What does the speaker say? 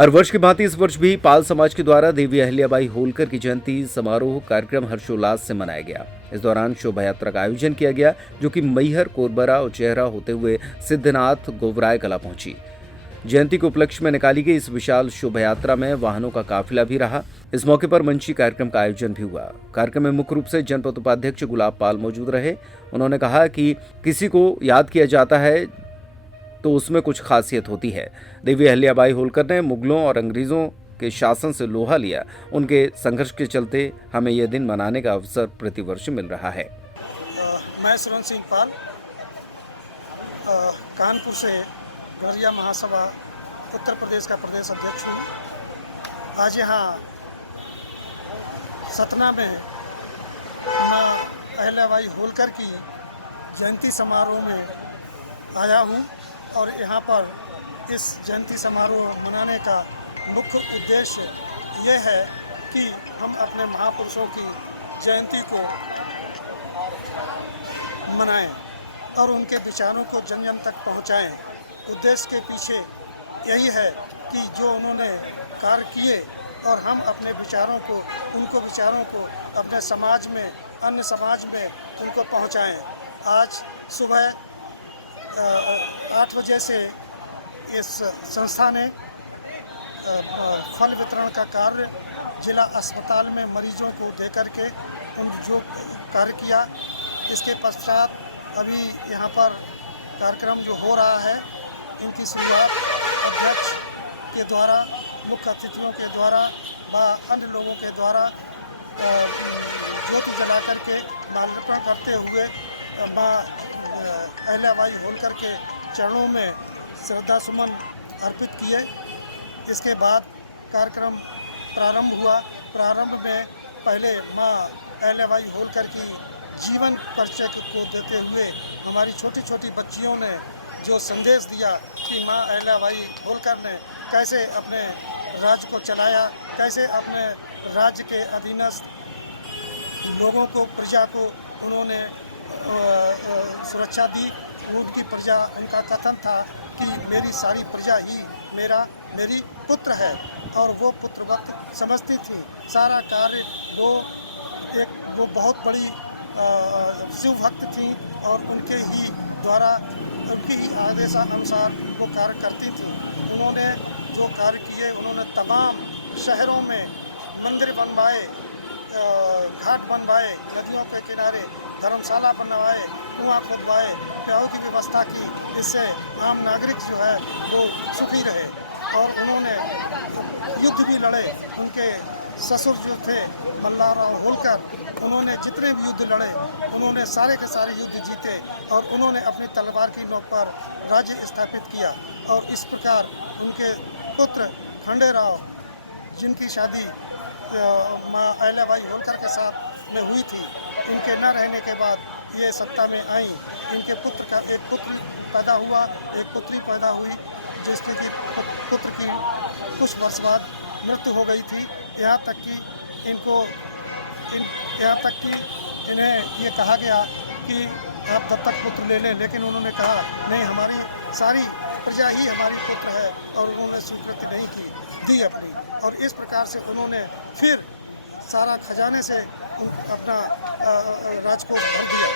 हर वर्ष की भांति इस वर्ष भी पाल समाज के द्वारा देवी अहिल्याबाई होलकर की जयंती समारोह कार्यक्रम हर्षोल्लास से मनाया गया। इस दौरान शोभा यात्रा का आयोजन किया गया, जो कि मैहर, कोरबरा, उचेहरा होते हुए सिद्धनाथ, गोवराय कला पहुंची। जयंती के उपलक्ष्य में निकाली गई इस विशाल शोभा यात्रा में वाहनों का काफिला भी रहा। इस मौके पर मंची कार्यक्रम का आयोजन भी हुआ। कार्यक्रम में मुख्य रूप से जनपद उपाध्यक्ष गुलाब पाल मौजूद रहे। उन्होंने कहा कि किसी को याद किया जाता है तो उसमें कुछ खासियत होती है। देवी अहिल्याबाई होलकर ने मुगलों और अंग्रेजों के शासन से लोहा लिया। उनके संघर्ष के चलते हमें यह दिन मनाने का अवसर प्रतिवर्ष मिल रहा है। मैं सरवन सिंह पाल कानपुर से गौरिया महासभा उत्तर प्रदेश का प्रदेश अध्यक्ष हूँ। आज यहाँ सतना में माँ अहिल्याबाई होलकर की जयंती समारोह में आया हूँ और यहाँ पर इस जयंती समारोह मनाने का मुख्य उद्देश्य ये है कि हम अपने महापुरुषों की जयंती को मनाएं और उनके विचारों को जन जन तक पहुँचाएं। उद्देश्य के पीछे यही है कि जो उन्होंने कार्य किए और हम अपने विचारों को, उनको विचारों को अपने समाज में, अन्य समाज में उनको पहुँचाएं। आज सुबह 8 बजे से इस संस्था ने फल वितरण का कार्य जिला अस्पताल में मरीजों को देकर के उन जो कार्य किया। इसके पश्चात अभी यहाँ पर कार्यक्रम जो हो रहा है, इनकी शुरुआत अध्यक्ष के द्वारा, मुख्य अतिथियों के द्वारा व अन्य लोगों के द्वारा ज्योति जला करके माल्यार्पण करते हुए माँ अहिल्याबाई होलकर के चरणों में श्रद्धा सुमन अर्पित किए। इसके बाद कार्यक्रम प्रारंभ हुआ। प्रारंभ में पहले माँ अहिल्याबाई होलकर की जीवन परिचय को देते हुए हमारी छोटी छोटी बच्चियों ने जो संदेश दिया कि माँ अहिल्याबाई होलकर ने कैसे अपने राज्य को चलाया, कैसे अपने राज्य के अधीनस्थ लोगों को, प्रजा को उन्होंने सुरक्षा दी। उनकी प्रजा, उनका कथन था कि मेरी सारी प्रजा ही मेरी पुत्र है और वो पुत्रवत समझती थी। सारा कार्य वो बहुत बड़ी शिव भक्त थी और उनके ही द्वारा, उनकी ही आदेशानुसार वो कार्य करती थी। उन्होंने जो कार्य किए, उन्होंने तमाम शहरों में मंदिर बनवाए, घाट बनवाए, नदियों के किनारे धर्मशाला बनवाए, कुआं खुदवाए, प्याऊ की व्यवस्था की। इससे आम नागरिक जो है वो सुखी रहे। और उन्होंने युद्ध भी लड़े। उनके ससुर जो थे मल्हारराव होलकर, उन्होंने जितने भी युद्ध लड़े, उन्होंने सारे के सारे युद्ध जीते और उन्होंने अपनी तलवार की नोक पर राज्य स्थापित किया। और इस प्रकार उनके पुत्र खंडेराव, जिनकी शादी माँ अहिल्याबाई होलकर के साथ में हुई थी, इनके न रहने के बाद ये सत्ता में आई। इनके पुत्र का एक पुत्र पैदा हुआ, एक पुत्री पैदा हुई, जिसकी पुत्र की कुछ वर्ष बाद मृत्यु हो गई थी। यहाँ तक कि इन्हें ये कहा गया कि आप दत्तक पुत्र ले लें, लेकिन उन्होंने कहा नहीं, हमारी सारी प्रजा ही हमारी पुत्र है, और उन्होंने स्वीकृति नहीं दी अपनी। और इस प्रकार से उन्होंने फिर सारा खजाने से अपना राजकोष भर दिया।